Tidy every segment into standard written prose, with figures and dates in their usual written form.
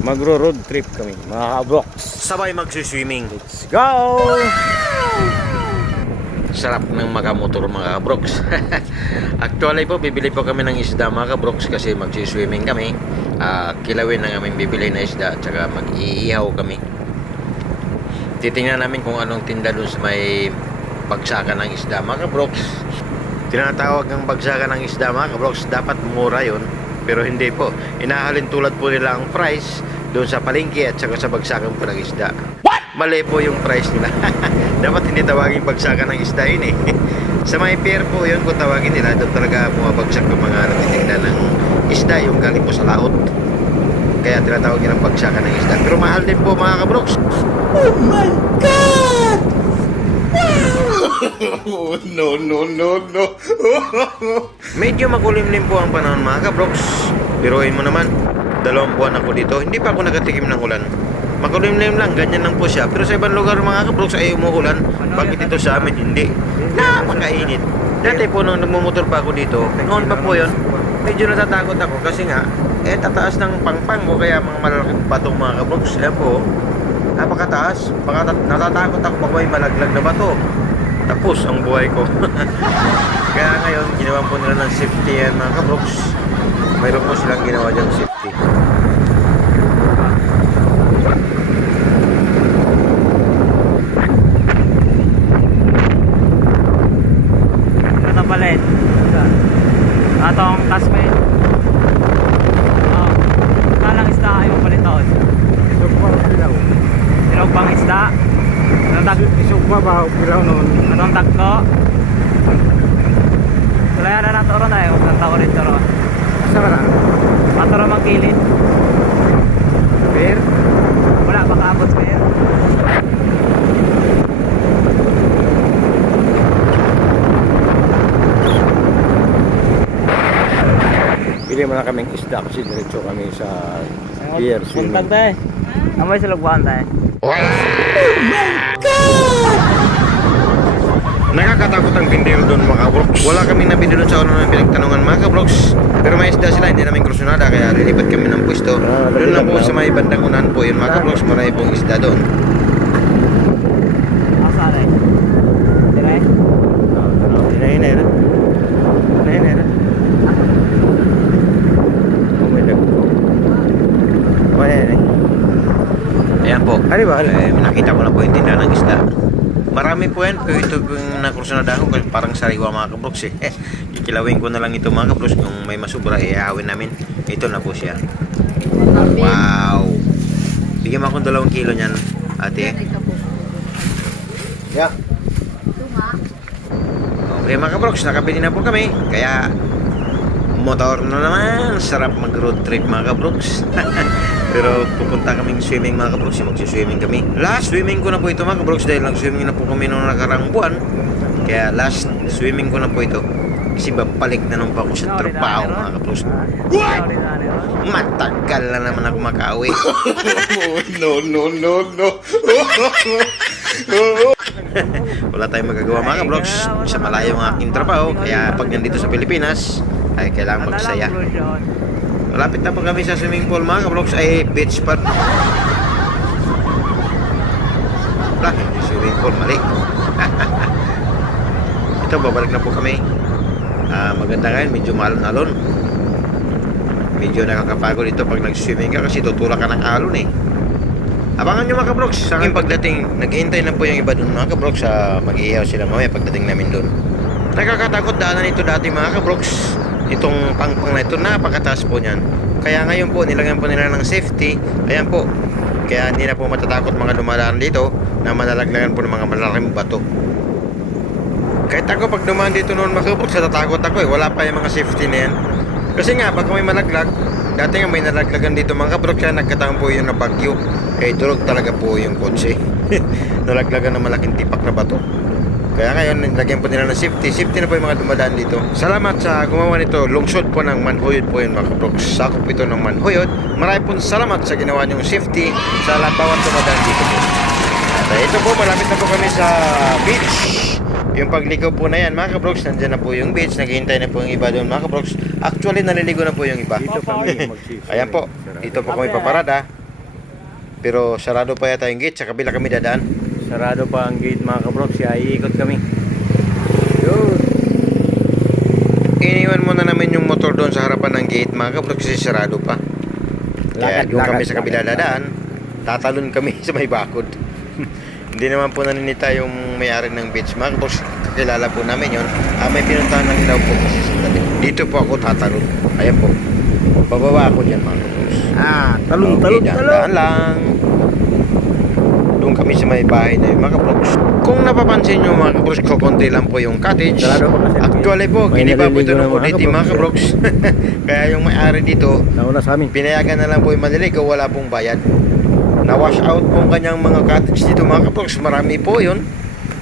Magro-road trip kami, mga kabroks. Sabay magsiswimming. Let's go! Sarap ng makamotor mga kabroks. Actually po, bibili po kami ng isda mga kabroks kasi magsiswimming kami. Kilawin na aming bibili na isda at saka mag-iihaw kami. Titingnan namin kung anong tinda dun sa may bagsakan ng isda mga kabroks. Tinatawag ng bagsakan ng isda mga kabroks, dapat mura yon, pero hindi po. Inahalin tulad po nila ang price doon sa palengke at saka sa bagsakan po ng isda. Mali po yung price nila. Dapat hindi tawagin bagsakan ng isda yun eh. Sa may pier po yun kung tawagin nila, doon talaga bumabagsak yung mga nagtitinda ng isda, yung galing po sa laot. Kaya tinatawag nila bagsakan ng isda. Pero mahal din po mga kabroks. Oh my God! No. Medyo makulimlim po ang panahon mga kabroks. Biruin mo naman, 2 buwan ako dito, hindi pa ako nakatikim ng ulan. Makulimlim lang, ganyan lang po siya. Pero sa ibang lugar mga kabroks ay umuulan. Bakit dito sa amin hindi? Napakainit. Dati po nung nagmumotor pa ako dito, noon pa po yun, medyo natatakot ako kasi nga tataas ng pangpang ko, kaya mga malalaking batong mga kabroks sila po napakataas. Natatakot ako pag may malaglag na bato, tapos ang buhay ko. Kaya ngayon ginawa po nila ng safety yan mga kabroks. Mayroon po silang ginawa dyan safety. Ito palit. Atong classmate. Kalang isda kayo paliton. Ilog pang isda. Isog pa ba? Pilaw noon. Anong tagko? Kaya na nato ron tayo. Kanta ko rin ron. Asa ka na? Maturo mang kilid. Pier? Wala, baka abot kayo. Pili mo na kaming isda kasi diretso kami sa pier. Buntag tayo. Amoy sa lugbuan tayo. Nakakatakot ang tindero doon mga kabroks. Wala kami nabili doon sa una ng pinagtanungan mga kabroks. Pero may isda sila, hindi namin krusyonada, kaya lilipat kami ng pwesto. Doon lang po sa may bandang unahan po yun mga kabroks, marami pong isda doon. Asa tayo? Dire? Hinahinera. Oh my God. Ayan po. Ano ba? Nakita ko na po yung tinda ng isda. Marami po yan, pero ito yung nakursunadahan ko, parang sariwa mga kabroks eh. Kikilawin ko na lang ito mga kabroks, kung may masubra, ihawin namin. Ito na po siya. Wow! Bigyan mo akong 2 kilo niyan, ate. Yeah. Okay mga kabroks, nakabili na po kami. Kaya, motor na naman. Sarap mag-road trip mga kabroks. Pero pupunta kaming swimming mga kabroks, magsiswimming kami. Last swimming ko na po ito mga kabroks dahil nag-swimming na po kami noong nakarang buwan. Kaya last swimming ko na po ito. Kasi babalik na nung pa ako sa trabaho mga kabroks. Matagal na naman ako makauwi. No. Wala tayong magagawa mga kabroks. Sa malayo ang aking trabaho. Kaya pag nandito sa Pilipinas ay kailangan magsaya. Malapit na po kami sa swimming pool mga kabroks, ay beach pad. Wala, swimming pool, mali. Ito, babalik na po kami. Maganda ngayon, medyo maalon-alon. Medyo nakakapagod ito pag nag-swimming ka kasi tutulak ka ng alon eh. Abangan nyo mga kabroks, sa aking pagdating, naghihintay na po yung iba dun mga kabroks, mag-iihaw sila mamaya pagdating namin dun. Nakakatakot daanan ito dati mga kabroks. Itong pangpang na ito, napakataas po niyan. Kaya ngayon po, nilagyan po nila ng safety. Ayan po. Kaya hindi na po matatakot mga dumadaan dito na malalaglagan po ng mga malalaking bato. Kahit ako pag dumaan dito noon mga kabroks, natatakot ako eh. Wala pa yung mga safety na yan. Kasi nga, pag may malaglag, dati nga may nalaglagan dito mga kabroks, kaya nagkataon po yung nabagyo. Eh, durog talaga po yung kotse. Nalaglagan ng malaking tipak na bato. Kaya ngayon, nilagyan po nila ng safety. Safety na po yung mga dumadaan dito. Salamat sa gumawa nito. Lungsod po ng Manhuyod po yun mga kabroks. Sakop ito ng Manhuyod. Marami po salamat sa ginawa niyong safety sa bawat dumadaan dito po. At ito po, malapit na po kami sa beach. Yung pagligo po na yan mga kabroks, nandyan na po yung beach. Naghihintay na po yung iba doon mga kabroks. Actually, naliligo na po yung iba. Dito kami magsiswimming. Ayan po, dito po kami paparada. Pero sarado pa yata yung gate, sa kabila kami dadaan. Sarado pa ang gate mga kabrox, kaya iikot kami. Yun. Iniwan muna namin yung motor doon sa harapan ng gate mga kabrox kasi sarado pa. Kaya doon kami sa kabila dadaan, tatalon kami sa may bakod. Hindi naman po naninita yung may-ari ng beach mga kabrox. Kakilala po namin yun. May pinuntahan lang daw po kasi sandali. Dito po ako tatalon. Ayan po. Bababa ako dyan mga kabrox. Talong, Okay, dahan lang. Doon kami sa may bahay na yun mga kabrox. Kung napapansin nyo mga kabrox, kukunti lang po yung cottage. Sarado pa kasi. Actually po, May giniba po ito naliligo ng ng mga kuliti mga kabrox. Kaya yung may-ari dito, Nauna sa amin. pinayagan na lang po yung maliligo, wala pong bayad. Na-wash out po ang kanyang mga cottage dito mga kabrox. Marami po yun.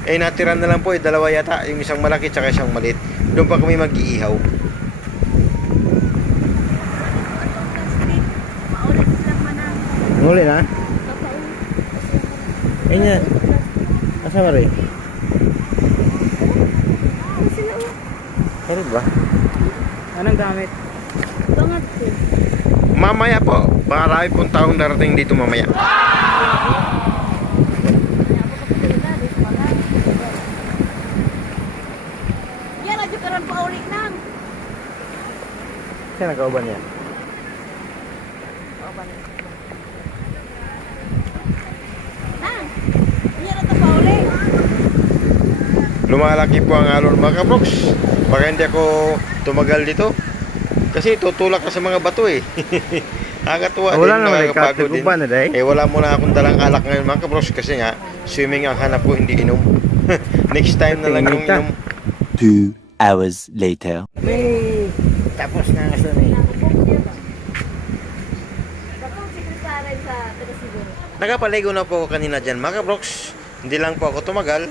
Natira na lang po, dalawa yata. Yung isang malaki tsaka isang maliit. Doon pa kami mag-iihaw. Nguli na? Ayun. Asa ba rin? Meron ba? Anong gamit? Mamaya po, marami pong taong darating dito mamaya. Yan, adyo karon pa ulit nang. Saan nakauban niya? Nang. Yan na to pa ulit. Lumalaki po ang alon mga kabrox. Baka hindi ako tumagal dito. Kasi tutulak ka sa mga bato eh. Nakakatuwa Wala din, naman eh, nakakapagod din. katuguban na dahi. Wala muna akong dalang alak ngayon mga kabrox. Kasi nga, swimming ang hanap ko, hindi inom. Next time na lang yung Tingin ka. inom. 2 hours later. May tapos na nga sa may. Kapag sekretary sa taga-siguro. Nakapaligo na po ako kanina dyan mga kabrox. Hindi lang po ako tumagal.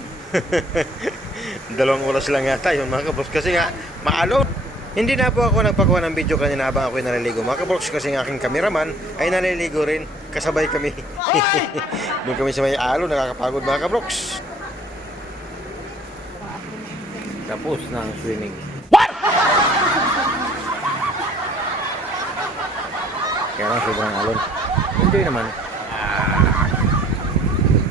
2 oras lang yata yun mga kabrox. Kasi nga, maalon. Hindi na po ako nagpakuha ng video kanina habang ako'y naliligo mga kabrox. Kasi ang aking cameraman ay naliligo rin. Kasabay kami. Doon kami sa may alon, nakakapagod mga kabrox. Tapos na ang swimming. Kaya lang sobrang alon. Hindi naman.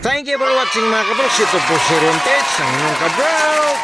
Thank you for watching mga kabrox. Ito po si Ron Tets, ang inyong kabrox.